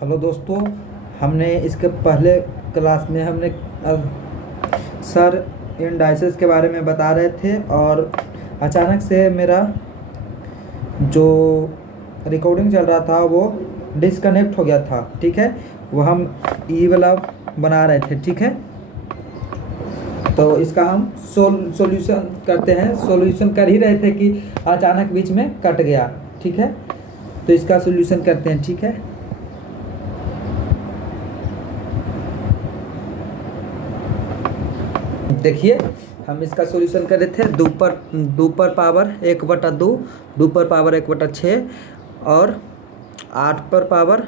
Hello दोस्तों। हमने इसके पहले क्लास में हमने सर इंडाइसेस के बारे में बता रहे थे और अचानक से मेरा जो रिकॉर्डिंग चल रहा था वो डिसकनेक्ट हो गया था। ठीक है, वो हम ई वाला बना रहे थे। ठीक है, तो इसका हम सॉल्यूशन करते हैं। सॉल्यूशन कर ही रहे थे कि अचानक बीच में कट गया। ठीक है, तो इसका सॉल्यूशन करते हैं। ठीक है, देखिए हम इसका सॉल्यूशन कर रहे थे। दो पर पावर 1/2, 2 पर पावर 1/6 और 8 पर पावर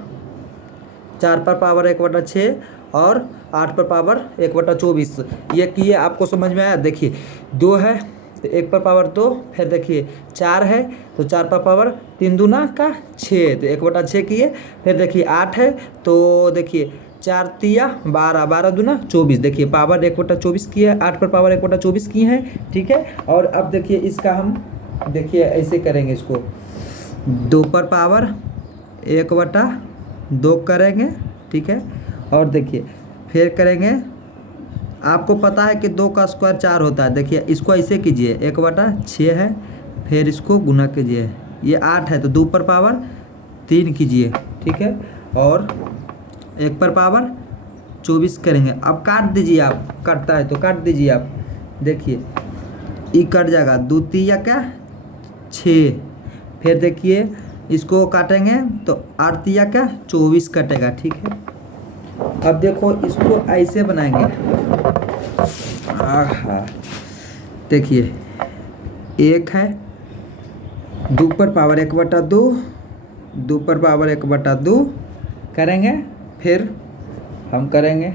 4 पर पावर 1/6 और 8 पर पावर 1/24। ये किए, आपको समझ में आया? देखिए 2 है तो 1 पर पावर 2, फिर देखिए 4 है तो 4 पर पावर 3 दूना का 6 तो 1/6 किए। फिर देखिए 8 है तो देखिए 4 तिया 12, 12 दूना 24। देखिए पावर 1/24 की है, 8 पर पावर 1/24 की है। ठीक है, और अब देखिए इसका हम देखिए ऐसे करेंगे। इसको 2 पर पावर 1/2 करेंगे। ठीक है, और देखिए फिर करेंगे। आपको पता है कि 2 का स्क्वायर 4 होता है। देखिए इसको ऐसे कीजिए, 1/6 है, फिर इसको गुना कीजिए। ये 8 है तो 2 पर पावर 3 कीजिए। ठीक है, और 1 पर पावर 24 करेंगे। अब काट दीजिए, आप कटता है तो काट दीजिए आप। देखिए ये कट जाएगा, 2 तिया क्या 6। फिर देखिए इसको काटेंगे तो 8 तिया क्या 24 कटेगा। ठीक है, अब देखो इसको ऐसे बनाएंगे। आहा, देखिए 1 है, 2 पर पावर 1/2, 2 पर पावर 1/2 करेंगे। फिर हम करेंगे,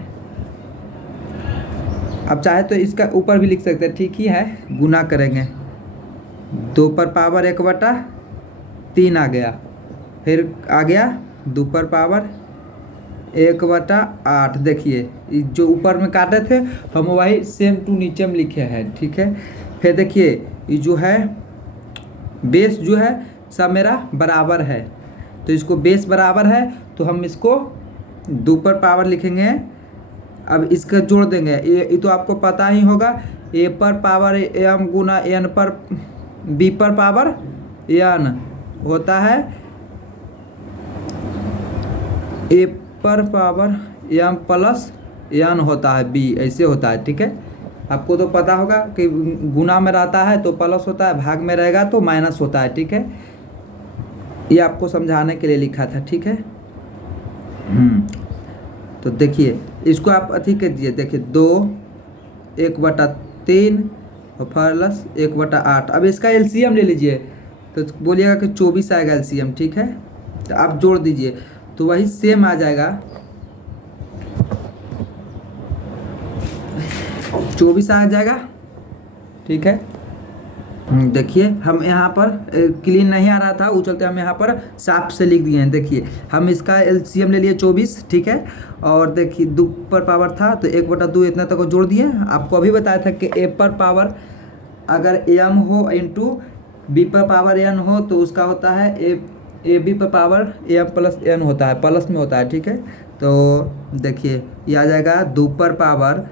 अब चाहे तो इसका ऊपर भी लिख सकते हैं। ठीक ही है, गुना करेंगे। 2 पर पावर 1/3 आ गया, फिर आ गया 2 पर पावर 1/8। देखिए जो ऊपर में काटे थे हम वही सेम टू नीचे में लिखे हैं। ठीक है, फिर देखिए ये जो है बेस जो है सब मेरा बराबर है, तो इसको बेस बराबर है तो हम इसको 2 पर पावर लिखेंगे। अब इसका जोड़ देंगे। ये तो आपको पता ही होगा, ए पर पावर एम गुना एन पर बी पर पावर एन होता है। ए पर पावर एम प्लस एन होता है, बी ऐसे होता है। ठीक है, आपको तो पता होगा कि गुना में रहता है तो प्लस होता है, भाग में रहेगा तो माइनस होता है। ठीक है, ये आपको समझाने के लिए लिखा था। ठीक है, तो देखिए इसको आप अथी कर दीजिए। देखिए 2 1/3 और प्लस 1/8। अब इसका एलसीएम ले लीजिए तो बोलिएगा कि 24 आएगा एलसीएम। ठीक है, तो आप जोड़ दीजिए तो वही सेम आ जाएगा, 24 आ जाएगा। ठीक है, देखिए हम यहाँ पर क्लीन नहीं आ रहा था, वो चलते हम यहाँ पर साफ से लिख दिए हैं। देखिए हम इसका एलसीएम ले लिए 24। ठीक है, और देखिए 2 पर पावर था तो 1/2 इतना तक को जोड़ दिए। आपको अभी बताया था कि ए पर पावर अगर एम हो इंटू बी पर पावर एन हो तो उसका होता है ए बी पर पावर एम प्लस एन होता है, प्लस में होता है। ठीक है, तो देखिए ये आ जाएगा 2 पर पावर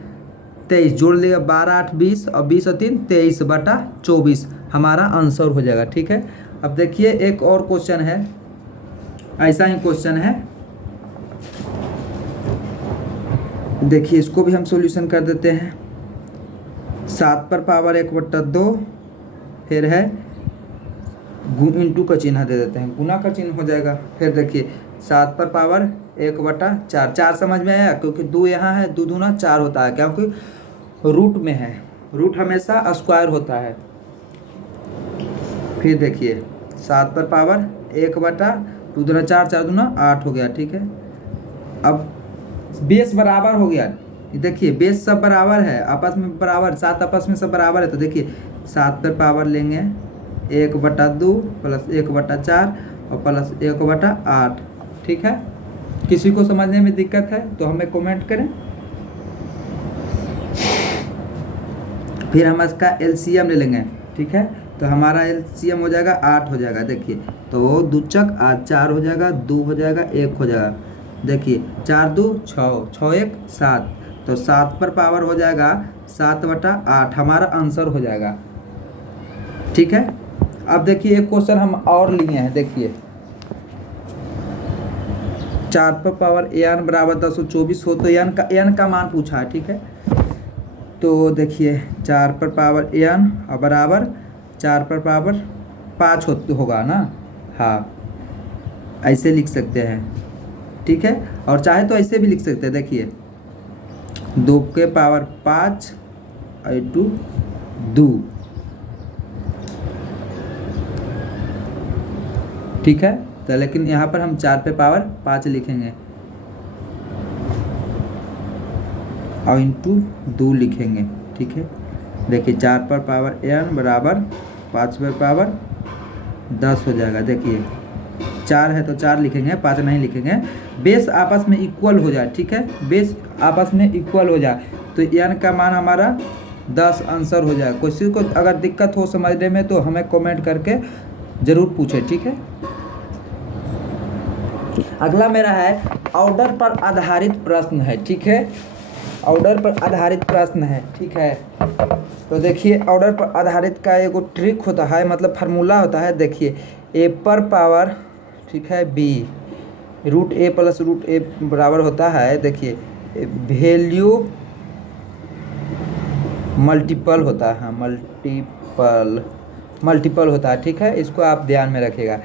23, जोड़ लिया 12 8 20 और 20 और 3 23/24 हमारा आंसर हो जाएगा। ठीक है, अब देखिए एक और क्वेश्चन है, ऐसा ही क्वेश्चन है। देखिए इसको भी हम सॉल्यूशन कर देते हैं। 7 पर पावर 1/2, फिर है इंटू का चिन्ह दे देते हैं, गुना का चिन्ह हो जाएगा। फिर देखिए 7 पर पावर 1/4, 4 समझ में आया क्योंकि 2 यहाँ है, 2 दूना 4 होता है क्योंकि रूट में है, रूट हमेशा स्क्वायर होता है। फिर देखिए 7 पर पावर 1/2 दूना 4, 4 दूना 8 हो गया। ठीक है, अब बेस बराबर हो गया। देखिए बेस सब बराबर है, आपस में बराबर, 7 आपस में सब बराबर है। तो देखिए 7 पर पावर लेंगे 1/2 प्लस 1/4 और प्लस 1/8। ठीक है, किसी को समझने में दिक्कत है तो हमें कमेंट करें। फिर हम इसका एलसीएम ले लेंगे। ठीक है, तो हमारा एलसीएम हो जाएगा 8 हो जाएगा। देखिए तो 2 चक 8, 4 हो जाएगा, 2 हो जाएगा, 1 हो जाएगा। देखिए 4 2 6, 6 1 7, तो 7 पर पावर हो जाएगा 7/8, हमारा आंसर हो जाएगा। ठीक है। अब देखिए एक क्वेश्चन हम और लिए हैं, देखिए 4 पर पावर n बराबर 1024 हो तो n का मान पूछा है। ठीक है, तो देखिए 4 पर पावर n और बराबर 4 पर पावर 5 होगा ना। हाँ, ऐसे लिख सकते हैं। ठीक है, और चाहे तो ऐसे भी लिख सकते हैं। देखिए 2 के पावर 5 × 2। ठीक है, तो लेकिन यहाँ पर हम 4 पे पावर 5 लिखेंगे और इंटू 2 लिखेंगे। ठीक है, देखिए 4 पर पावर n बराबर 5 पर पावर 10 हो जाएगा। देखिए 4 है तो 4 लिखेंगे, 5 नहीं लिखेंगे। बेस आपस में इक्वल हो जाए। ठीक है, बेस आपस में इक्वल हो जाए तो n का मान हमारा 10 आंसर हो जाए। किसी को अगर दिक्कत हो समझने में तो हमें कमेंट करके ज़रूर पूछे। ठीक है, अगला मेरा है ऑर्डर पर आधारित प्रश्न है। ठीक है, ऑर्डर पर आधारित प्रश्न है। ठीक है, तो देखिए ऑर्डर पर आधारित का एगो ट्रिक होता है, मतलब फार्मूला होता है। देखिए a पर पावर, ठीक है, b √a + √a बराबर होता है। देखिए वैल्यू मल्टीपल होता है, मल्टीपल होता है। ठीक है, इसको आप ध्यान में रखिएगा।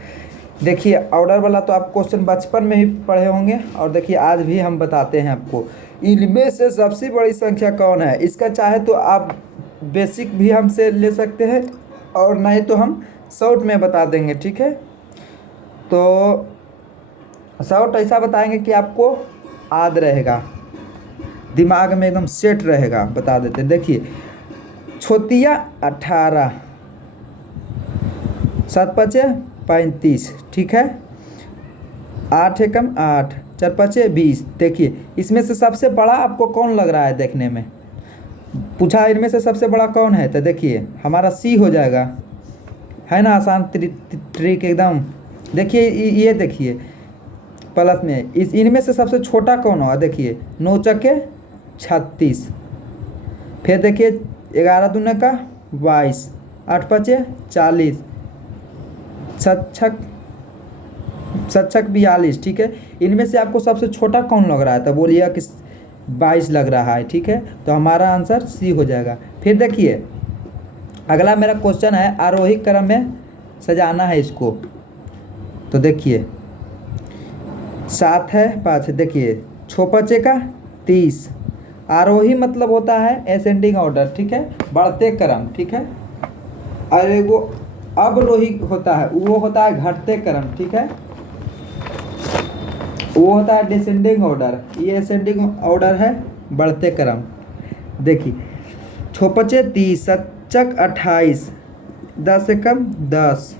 देखिए ऑर्डर वाला तो आप क्वेश्चन बचपन में ही पढ़े होंगे, और देखिए आज भी हम बताते हैं आपको। इनमें से सबसे बड़ी संख्या कौन है? इसका चाहे तो आप बेसिक भी हमसे ले सकते हैं, और नहीं तो हम शॉर्ट में बता देंगे। ठीक है, तो शॉर्ट ऐसा बताएंगे कि आपको याद रहेगा, दिमाग में एकदम सेट रहेगा। बता देते हैं, देखिए छोतिया 18, 7 × 5 = 35। ठीक है, 8 × 8, 4 × 5 = 20। देखिए इसमें से सबसे बड़ा आपको कौन लग रहा है? देखने में पूछा इनमें से सबसे बड़ा कौन है, तो देखिए हमारा सी हो जाएगा। है ना आसान ट्रिक एकदम। देखिए ये देखिए प्लस में इनमें से सबसे छोटा कौन होगा? देखिए 9 × 36, फिर देखिए 11 दूने का 22, 8 × 5 = 40, 7 × 6 = 42। ठीक है, इनमें से आपको सबसे छोटा कौन लग रहा है? तो बोलिएगा कि 22 लग रहा है। ठीक है, तो हमारा आंसर सी हो जाएगा। फिर देखिए अगला मेरा क्वेश्चन है आरोही क्रम में सजाना है इसको। तो देखिए 7 है 5 है, देखिए 6 × 5 = 30। आरोही मतलब होता है असेंडिंग ऑर्डर। ठीक है, बढ़ते क्रम। ठीक है, और वो अवरोही होता है, वो होता है घटते क्रम। ठीक है, वो होता है डिसेंडिंग ऑर्डर। ये असेंडिंग ऑर्डर है, बढ़ते क्रम। देखिए 6 × 5 = 30, 7 × 28, 10 से कम 10,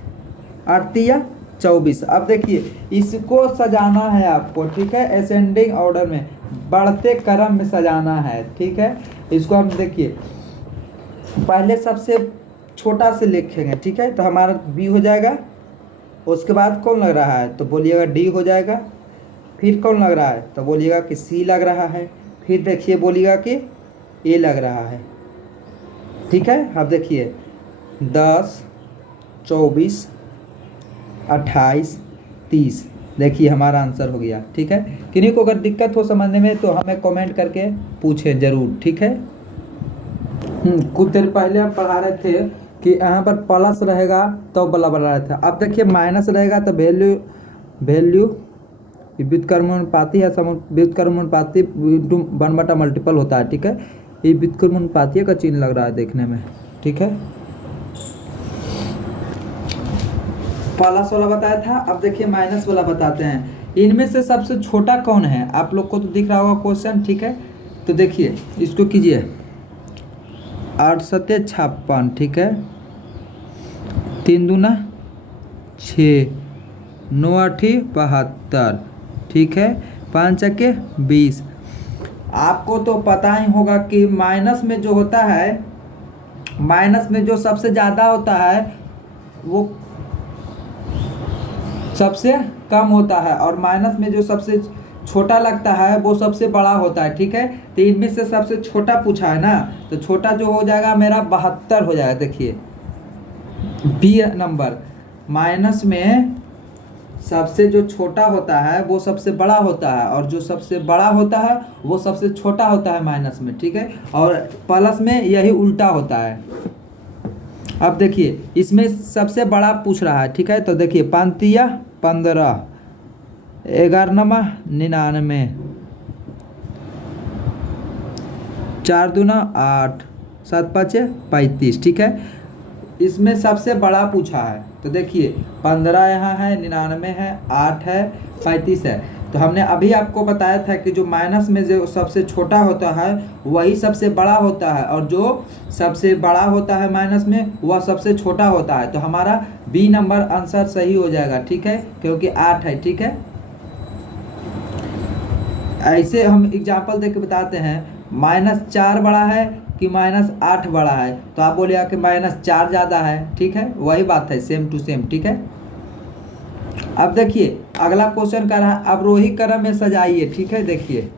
8 × 24। अब देखिए इसको सजाना है आपको। ठीक है, असेंडिंग ऑर्डर में बढ़ते क्रम में सजाना है। ठीक है, इसको हम देखिए पहले सबसे छोटा से लिखेंगे। ठीक है, तो हमारा बी हो जाएगा। उसके बाद कौन लग रहा है? तो बोलिएगा डी हो जाएगा। फिर कौन लग रहा है? तो बोलिएगा कि सी लग रहा है। फिर देखिए बोलिएगा कि ए लग रहा है। ठीक है, अब देखिए 10, 24, 28, 30। देखिए हमारा आंसर हो गया। ठीक है, किन्हीं को अगर दिक्कत हो समझने में तो हमें कमेंट करके पूछें ज़रूर। ठीक है, कुछ देर पहले हम पढ़ा रहे थे कि यहाँ पर प्लस रहेगा तो बला बना रहा था। अब देखिए माइनस रहेगा तो वैल्यू व्युत्क्रमानुपाती है, व्युत्क्रमानुपाती इंटू 1 मल्टीपल होता है। ठीक है, ये व्युत्क्रमानुपाती का चिन्ह लग रहा है देखने में। ठीक है, प्लस वाला बताया था, अब देखिए माइनस वाला बताते हैं। इनमें से सबसे छोटा कौन है? आप लोग को तो दिख रहा होगा क्वेश्चन। ठीक है, तो देखिए इसको कीजिए 8 × 7 = 56। ठीक है, 3 दूना 6, 9 8 72। ठीक है, 5 × 20। आपको तो पता ही होगा कि माइनस में जो होता है, माइनस में जो सबसे ज़्यादा होता है वो सबसे कम होता है, और माइनस में जो सबसे छोटा लगता है वो सबसे बड़ा होता है, ठीक है। तो इनमें से सबसे छोटा पूछा है ना, तो छोटा जो हो जाएगा मेरा 72 हो जाएगा। देखिए बी नंबर, माइनस में सबसे जो छोटा होता है वो सबसे बड़ा होता है, और जो सबसे बड़ा होता है वो सबसे छोटा होता है माइनस में, ठीक है। और प्लस में यही उल्टा होता है। अब देखिए इसमें सबसे बड़ा पूछ रहा है, ठीक है। तो देखिए 5 15, 11 99, 4 दूना 8, 7 5 35, ठीक है। इसमें सबसे बड़ा पूछा है, तो देखिए 15 यहाँ है, 99 है, 8 है, 35 है। तो हमने अभी आपको बताया था कि जो माइनस में जो सबसे छोटा होता है वही सबसे बड़ा होता है, और जो सबसे बड़ा होता है माइनस में वह सबसे छोटा होता है। तो हमारा बी नंबर आंसर सही हो जाएगा, ठीक है, क्योंकि 8 है, ठीक है। ऐसे हम एग्जाम्पल देख के बताते हैं, -4 बड़ा है कि -8 बड़ा है, तो आप बोलिएगा कि -4 ज़्यादा है, ठीक है। वही बात है, सेम टू सेम, ठीक है। अब देखिए अगला क्वेश्चन कर रहा है अवरोही क्रम में सजाइए, ठीक है। देखिए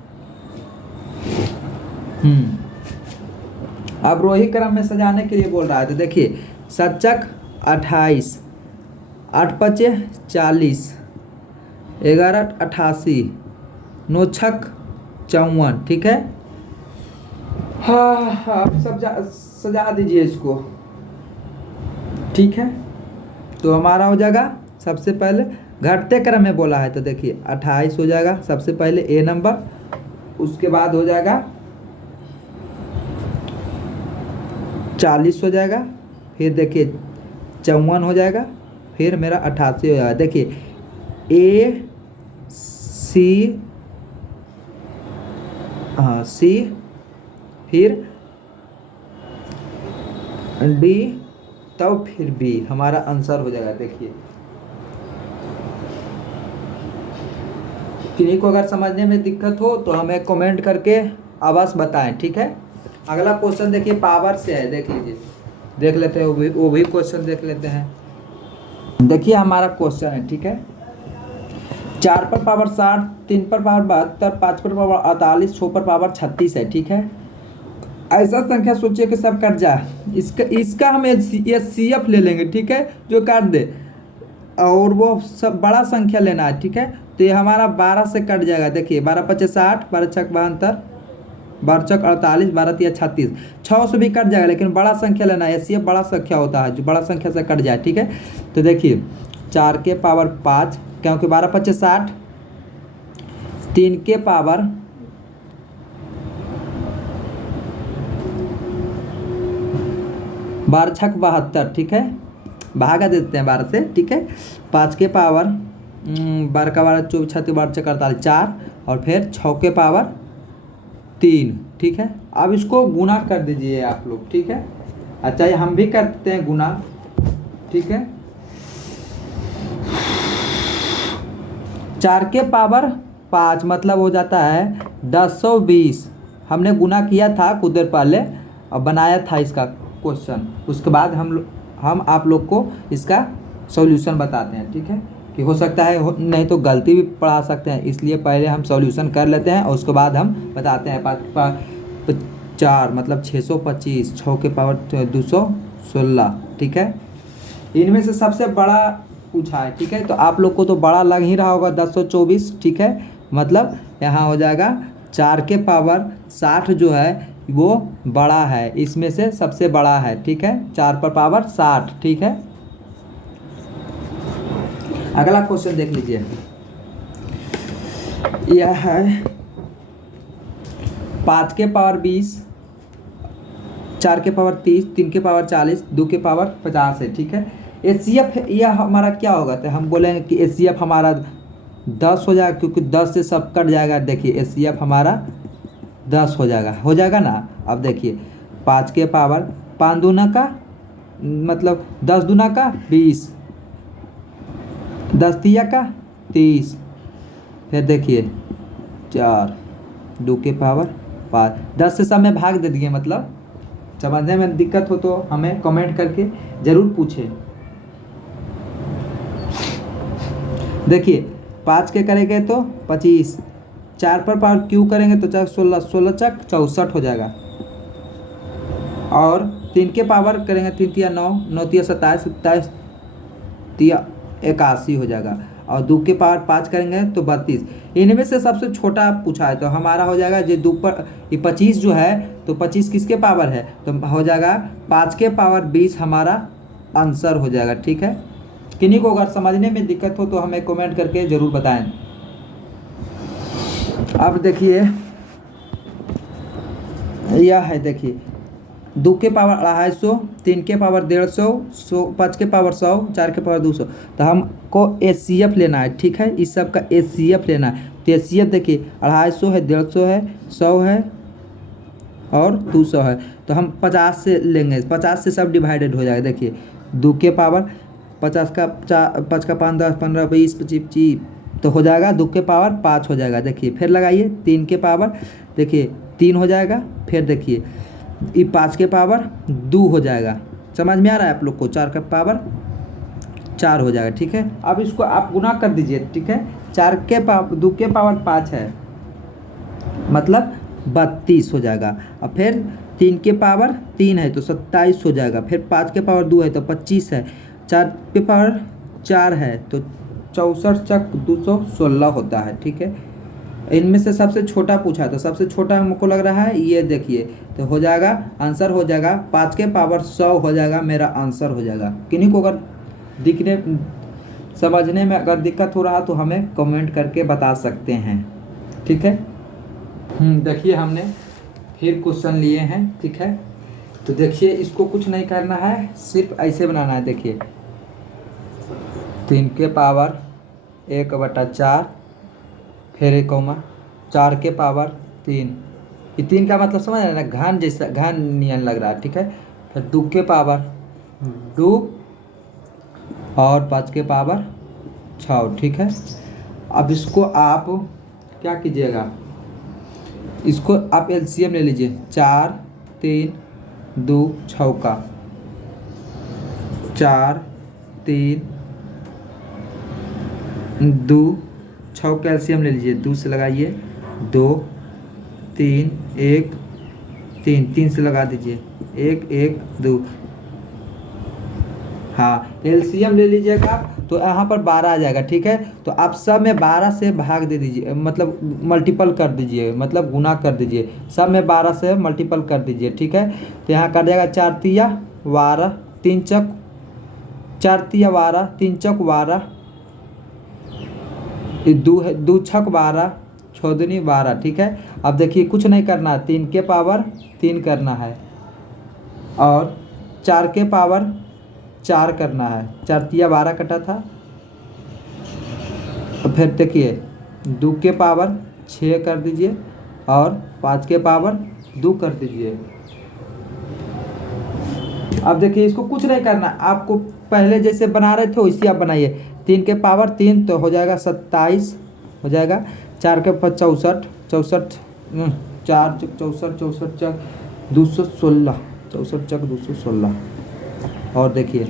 अवरोही क्रम में सजाने के लिए बोल रहा है। तो देखिए सच्चक 28, 8 5 40, 11 88, 9 छक 54, ठीक है। हाँ आप सब सजा दीजिए इसको, ठीक है। तो हमारा हो जाएगा सबसे पहले घटते क्रम में बोला है, तो देखिए 28 हो जाएगा सबसे पहले ए नंबर, उसके बाद हो जाएगा 40 हो जाएगा, फिर देखिए 54 हो जाएगा, फिर मेरा 88 हो जाएगा। देखिए ए सी, हाँ सी, फिर डी, तब फिर बी, हमारा आंसर हो जाएगा। देखिए किन्हीं को अगर समझने में दिक्कत हो तो हमें कमेंट करके अवश्य बताएं, ठीक है। अगला क्वेश्चन देखिए पावर से है, देख लीजिए, देख लेते हैं वो भी क्वेश्चन देख लेते हैं। देखिए हमारा क्वेश्चन है, ठीक है। 4 पर पावर 60, 3 पर पावर 72, 5 पर पावर 48, 6 पर पावर 36 है, ठीक है। ऐसा संख्या सोचिए कि सब कट जाए, इसका हम HCF ले लेंगे, ठीक है, जो काट दे, और वो सब बड़ा संख्या लेना है, ठीक है। तो ये हमारा 12 से कट जाएगा। देखिए 12 5 60, 12 6 72, 12 6 48, 12 3 36, 6 से भी कट जाएगा, लेकिन बड़ा संख्या लेना है। HCF बड़ा संख्या होता है, जो बड़ा संख्या से कट जाए, ठीक है। तो देखिए 4 के पावर 5, क्योंकि 12 5 60, 3 के पावर 12 6 72, ठीक है, भागा देते हैं 12 से, ठीक है। 5 के पावर 12 का 12 24 36 12 6 48 4, और फिर 6 के पावर 3, ठीक है। अब इसको गुना कर दीजिए आप लोग, ठीक है। अच्छा हम भी करते हैं गुना, ठीक है। 4 के पावर 5 मतलब हो जाता है 1020। हमने गुना किया था कुछ देर पहले और बनाया था इसका क्वेश्चन, उसके बाद हम आप लोग को इसका सॉल्यूशन बताते हैं, ठीक है। कि हो सकता है नहीं तो गलती भी पढ़ा सकते हैं, इसलिए पहले हम सॉल्यूशन कर लेते हैं और उसके बाद हम बताते हैं। 4 मतलब 625, 6 के पावर 216, ठीक है। इनमें से सबसे बड़ा पूछा है, ठीक है। तो आप लोग को तो बड़ा लग ही रहा होगा 1024, ठीक है। मतलब यहाँ हो जाएगा 4 के पावर 60 जो है वो बड़ा है, इसमें से सबसे बड़ा है, ठीक है। 4 पर पावर 60, ठीक है। अगला क्वेश्चन देख लीजिए, यह है 5 के पावर 20, 4 के पावर 30, 3 के पावर 40, 2 के पावर 50 है, ठीक है। HCF यह हमारा क्या होगा, तो हम बोलेंगे कि HCF हमारा 10 हो जाएगा, क्योंकि 10 से सब कट जाएगा। देखिए HCF हमारा 10 हो जाएगा ना। अब देखिए 5 के पावर 5 दूना का मतलब 10 दूना का 20, 10 तिया का 30, फिर देखिए 4, 2 के पावर 5, 10 से सब में भाग दे दिए। मतलब समझने में दिक्कत हो तो हमें कमेंट करके ज़रूर पूछें। देखिए 5 के करेंगे तो 25, 4 पर पावर क्यू करेंगे तो 4 16, 16 चक 64 हो जाएगा। और 3 के पावर करेंगे 3 तिया 9, 9 तिया 27, 27 तिया 81 हो जाएगा। और 2 के पावर 5 करेंगे तो 32। इनमें से सबसे छोटा पूछा है तो हमारा हो जाएगा जो 2 पर ये 25 जो है, तो 25 किसके पावर है, तो हो जाएगा 5 के पावर 20 हमारा आंसर हो जाएगा। ठीक है, किन्हीं को अगर समझने में दिक्कत हो तो हमें कमेंट करके ज़रूर बताएं। अब देखिए यह है, देखिए 2 के पावर 250, 3 के पावर 150, 5 के पावर 100, 4 के पावर 200। तो हमको HCF लेना है। ठीक है, इस सब का HCF लेना है। तो HCF देखिए 250 है, 150 है, 100 है और 200 है। तो हम 50 से लेंगे, 50 से सब डिवाइडेड हो जाएगा। देखिए 2 के पावर 50 का 5 का 5 10 15 20 25 25 तो हो जाएगा 2 के पावर 5 हो जाएगा। देखिए फिर लगाइए 3 के पावर, देखिए 3 हो जाएगा। फिर देखिए ये 5 के पावर 2 हो जाएगा। समझ में आ रहा है आप लोग को? 4 का पावर 4 हो जाएगा। ठीक है, अब इसको आप गुना कर दीजिए। ठीक है, 4 के पावर 2 के पावर 5 है मतलब 32 हो जाएगा। और फिर 3 के पावर 3 है तो 27 हो जाएगा। फिर 5 के पावर 2 है तो 25 है। 4 के पावर 4 है तो 64 चक 216 होता है। ठीक है, इनमें से सबसे छोटा पूछा तो सबसे छोटा हमको लग रहा है ये, देखिए तो हो जाएगा आंसर हो जाएगा 5 के पावर 100 हो जाएगा, मेरा आंसर हो जाएगा। किन्हीं को अगर दिखने समझने में अगर दिक्कत हो रहा तो हमें कमेंट करके बता सकते हैं। ठीक है, देखिए हमने फिर क्वेश्चन लिए हैं। ठीक है, तो देखिए इसको कुछ नहीं करना है, सिर्फ ऐसे बनाना है। देखिए 3 के पावर 1/4 फिर एक कौमा 4 के पावर 3, ये 3 का मतलब समझ रहे ना, घन जैसा घन नियन लग रहा है। ठीक है, फिर 2 के पावर 2 और 5 के पावर 6। ठीक है, अब इसको आप क्या कीजिएगा, इसको आप LCM ले लीजिए। 4 3 2 6 का 4 3 2 6 का LCM ले लीजिए। 2 से लगाइए 2 3 1 3, 3 से लगा दीजिए 1 1 2। हाँ, LCM ले लीजिएगा तो यहाँ पर 12 आ जाएगा। ठीक है, तो आप सब में 12 से भाग दे दीजिए, मतलब मल्टीपल कर दीजिए, मतलब गुना कर दीजिए। सब में 12 से मल्टीपल कर दीजिए। ठीक है, तो यहाँ कर जाएगा 4 तिया 12, 3 चक 4 तिया 12, 3 चक 12, 2 छक 12, 6 दूनी 12। ठीक है, अब देखिए कुछ नहीं करना, 3 के पावर 3 करना है और 4 के पावर 4 करना है। 4 तिया 12 कटा था। फिर देखिए 2 के पावर 6 कर दीजिए और 5 के पावर 2 कर दीजिए। अब देखिए इसको कुछ नहीं करना, आपको पहले जैसे बना रहे थे वैसे आप बनाइए। 3 के पावर 3 तो हो जाएगा 27 हो जाएगा। 4 के पावर 64 64 4 64 64 चक 216 64 चक 216। और देखिए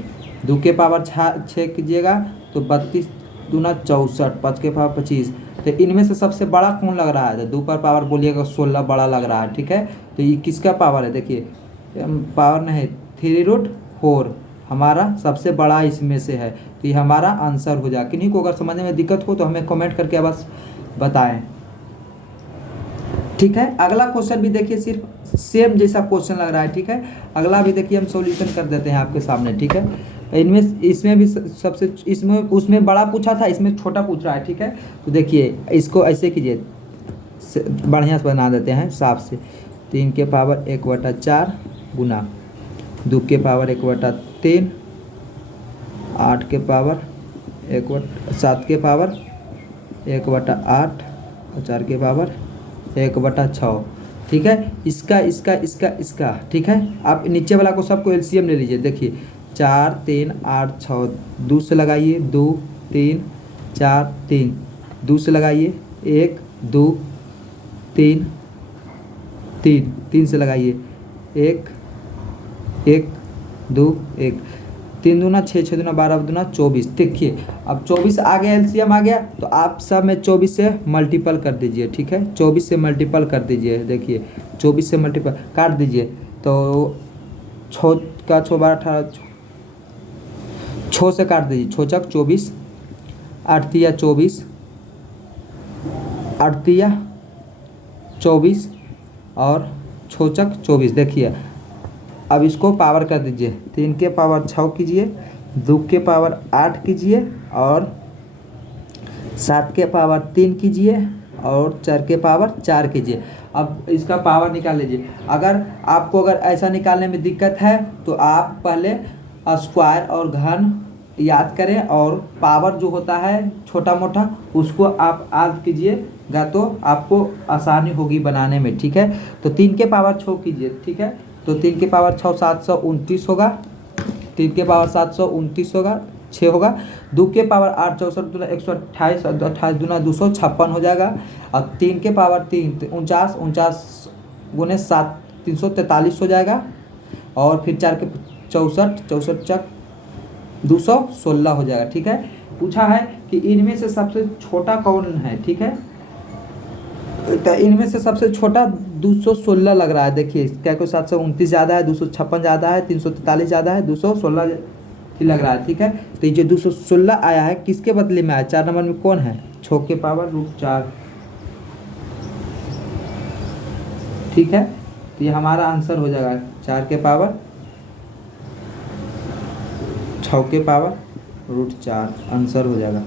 2 के पावर 6 कीजिएगा तो 32 दूना 64, 5 के पावर 25। तो इनमें से सबसे बड़ा कौन लग रहा है, तो 2 पर पावर बोलिएगा 16 बड़ा लग रहा है। ठीक है, तो ये किसका पावर है, देखिए पावर नहीं 3√4 हमारा सबसे बड़ा इसमें से है। तो ये हमारा आंसर हो जाए। किन्हीं को अगर समझने में दिक्कत हो तो हमें कमेंट करके बस बताएं। ठीक है, अगला क्वेश्चन भी देखिए, सिर्फ सेम जैसा क्वेश्चन लग रहा है। ठीक है, अगला भी देखिए हम सॉल्यूशन कर देते हैं आपके सामने। ठीक है, इसमें भी सबसे इसमें उसमें बड़ा पूछा था, इसमें छोटा पूछ रहा है। ठीक है, तो देखिए इसको ऐसे कीजिए, बढ़िया से बना देते हैं साफ से। 3 के पावर 1/4 गुना 2 के पावर 1/3, 8 के पावर 7 के पावर 1/8 और 4 के पावर 1/6। ठीक है, इसका इसका इसका इसका। ठीक है, आप नीचे वाला को सबको LCM ले लीजिए। देखिए 4 3 8 6, 2 से लगाइए 2 3 4 3, 2 से लगाइए 1 2 3 3, 3 से लगाइए 1 1 2 1। 3 दूना 6, 6 दूना 12 दूना 24। देखिए अब 24 आ गया, एलसीएम आ गया, तो आप सब में 24 से मल्टीपल कर दीजिए। ठीक है, 24 से मल्टीपल कर दीजिए। देखिए 24 से मल्टीपल काट दीजिए तो 6 का 6 12 18, 6 से काट दीजिए, 6 चक 24, 8 तिया 24, 8 तिया 24 और 6 चक 24। देखिए अब इसको पावर कर दीजिए, 3 के पावर 6 कीजिए, 2 के पावर 8 कीजिए और 7 के पावर 3 कीजिए और 4 के पावर 4 कीजिए। अब इसका पावर निकाल लीजिए। अगर ऐसा निकालने में दिक्कत है तो आप पहले स्क्वायर और घन याद करें और पावर जो होता है छोटा मोटा उसको आप याद कीजिएगा तो आपको आसानी होगी बनाने में। ठीक है, तो 3 के पावर 6 कीजिए। ठीक है, तो 3 के पावर 6 729 होगा, 3 के पावर 729 होगा, 6 होगा। 2 के पावर 8 64 दूना 128, 28 दूना 256 हो जाएगा। और 3 के पावर 3 49, 49 गुने 7 343 हो जाएगा। और फिर 4 के 64, 64 चक 216 हो जाएगा। ठीक है, पूछा है कि इनमें से सबसे छोटा कौन है। ठीक है, तो इनमें से सबसे छोटा 216 लग रहा है। देखिए क्या कोई 729 ज़्यादा है, 256 ज़्यादा है, 343 ज़्यादा है, 216 ही लग रहा है। ठीक है, तो ये जो 216 आया है किसके बदले में आया, 4 नंबर में कौन है, 6 के पावर √4। ठीक है, तो ये हमारा आंसर हो जाएगा 4 के पावर 6 के पावर √4 आंसर हो जाएगा।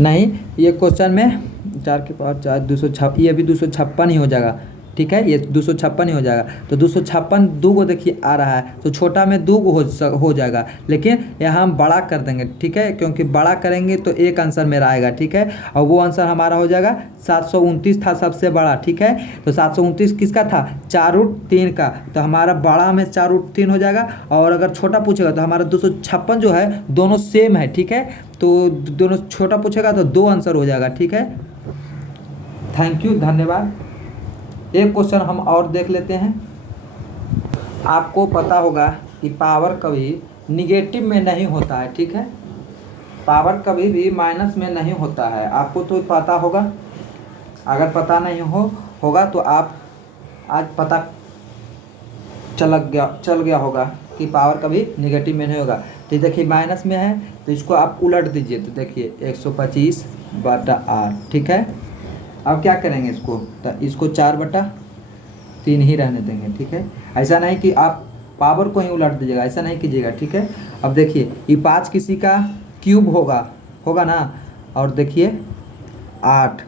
नहीं, ये क्वेश्चन में 4 के पावर 4 256, ये भी 256 ही हो जाएगा। ठीक है, ये 256 ही हो जाएगा। तो 256 दो को देखिए आ रहा है, तो छोटा में 2 को हो जाएगा, लेकिन यहाँ हम बड़ा कर देंगे। ठीक है, क्योंकि बड़ा करेंगे तो एक आंसर मेरा आएगा। ठीक है, और वो आंसर हमारा हो जाएगा 729 था सबसे बड़ा। ठीक है, तो 729 किसका था, 4√3 का, तो हमारा बड़ा में 4√3 हो जाएगा। और अगर छोटा पूछेगा तो हमारा 256 जो है दोनों सेम है। ठीक है, तो दोनों छोटा पूछेगा तो 2 आंसर हो जाएगा। ठीक है, थैंक यू, धन्यवाद। एक क्वेश्चन हम और देख लेते हैं। आपको पता होगा कि पावर कभी निगेटिव में नहीं होता है। ठीक है, पावर कभी भी माइनस में नहीं होता है, आपको तो पता होगा। अगर पता नहीं होगा तो आप आज पता चल गया होगा कि पावर कभी निगेटिव में नहीं होगा। तो देखिए माइनस में है तो इसको आप उलट दीजिए, तो देखिए 125/8। ठीक है, अब क्या करेंगे इसको, तो इसको 4/3 ही रहने देंगे। ठीक है, ऐसा नहीं कि आप पावर को ही उलट दीजिएगा, ऐसा नहीं कीजिएगा। ठीक है, अब देखिए ये 5 किसी का क्यूब होगा ना, और देखिए 8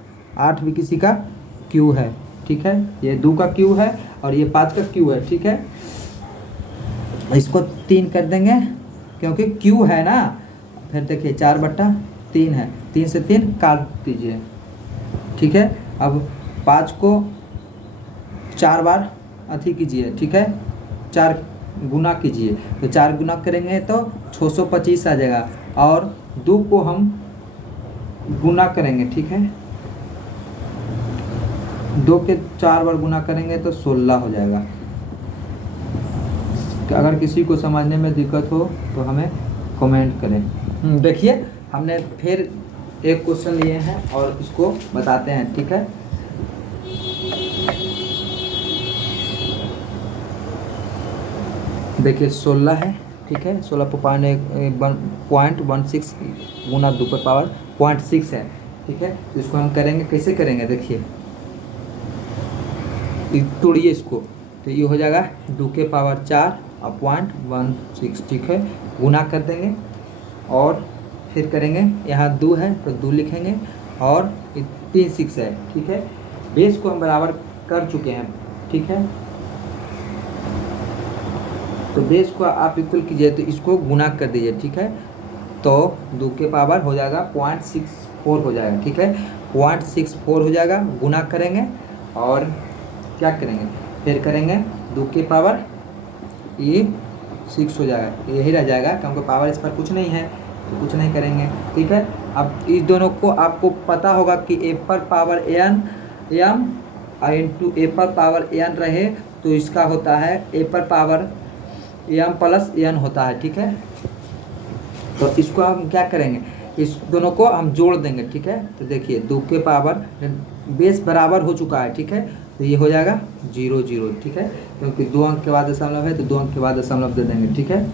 भी किसी का क्यूब है। ठीक है, ये 2 का क्यूब है और ये 5 का क्यूब है। ठीक है, इसको 3 कर देंगे क्योंकि क्यूब है ना। फिर देखिए 4/3 है, 3 से 3 काट दीजिए। ठीक है, अब 5 को 4 बार अथी कीजिए। ठीक है, 4 गुना कीजिए, तो 4 गुना करेंगे तो 625 आ जाएगा। और 2 को हम गुना करेंगे। ठीक है, 2 के 4 बार गुना करेंगे तो 16 हो जाएगा। अगर किसी को समझने में दिक्कत हो तो हमें कमेंट करें। देखिए हमने फिर एक क्वेश्चन लिए हैं और इसको बताते हैं। ठीक है, देखिए 16 है। ठीक है, 16.16 गुना 2 पर पावर 0.6 है। ठीक है, तो इसको हम करेंगे, कैसे करेंगे देखिए, तोड़िए इसको, तो ये हो जाएगा 2 के पावर 4 और 0.16। ठीक है, गुना कर देंगे और फिर करेंगे, यहाँ 2 है तो 2 लिखेंगे और 3 6 है। ठीक है, बेस को हम बराबर कर चुके हैं। ठीक है, तो बेस को आप इक्वल कीजिए तो इसको गुना कर दीजिए। ठीक है, तो 2 के पावर हो जाएगा 0.64 हो जाएगा। ठीक है, 0.64 हो जाएगा, गुना करेंगे और क्या करेंगे, फिर करेंगे 2 के पावर ये 6 हो जाएगा, यही रह जाएगा क्योंकि पावर इस पर कुछ नहीं है तो कुछ नहीं करेंगे। ठीक है, अब इस दोनों को आपको पता होगा कि a पर power n m into a पर पावर n रहे तो इसका होता है a पर पावर एम प्लस एन होता है, ठीक है। तो इसको हम क्या करेंगे, इस दोनों को हम जोड़ देंगे, ठीक है। तो देखिए 2 के पावर बेस बराबर हो चुका है, ठीक है। तो ये हो जाएगा 0 0, ठीक है, क्योंकि 2 अंक के बाद दशमलव है तो 2 अंक के बाद दशमलव दे देंगे, ठीक है।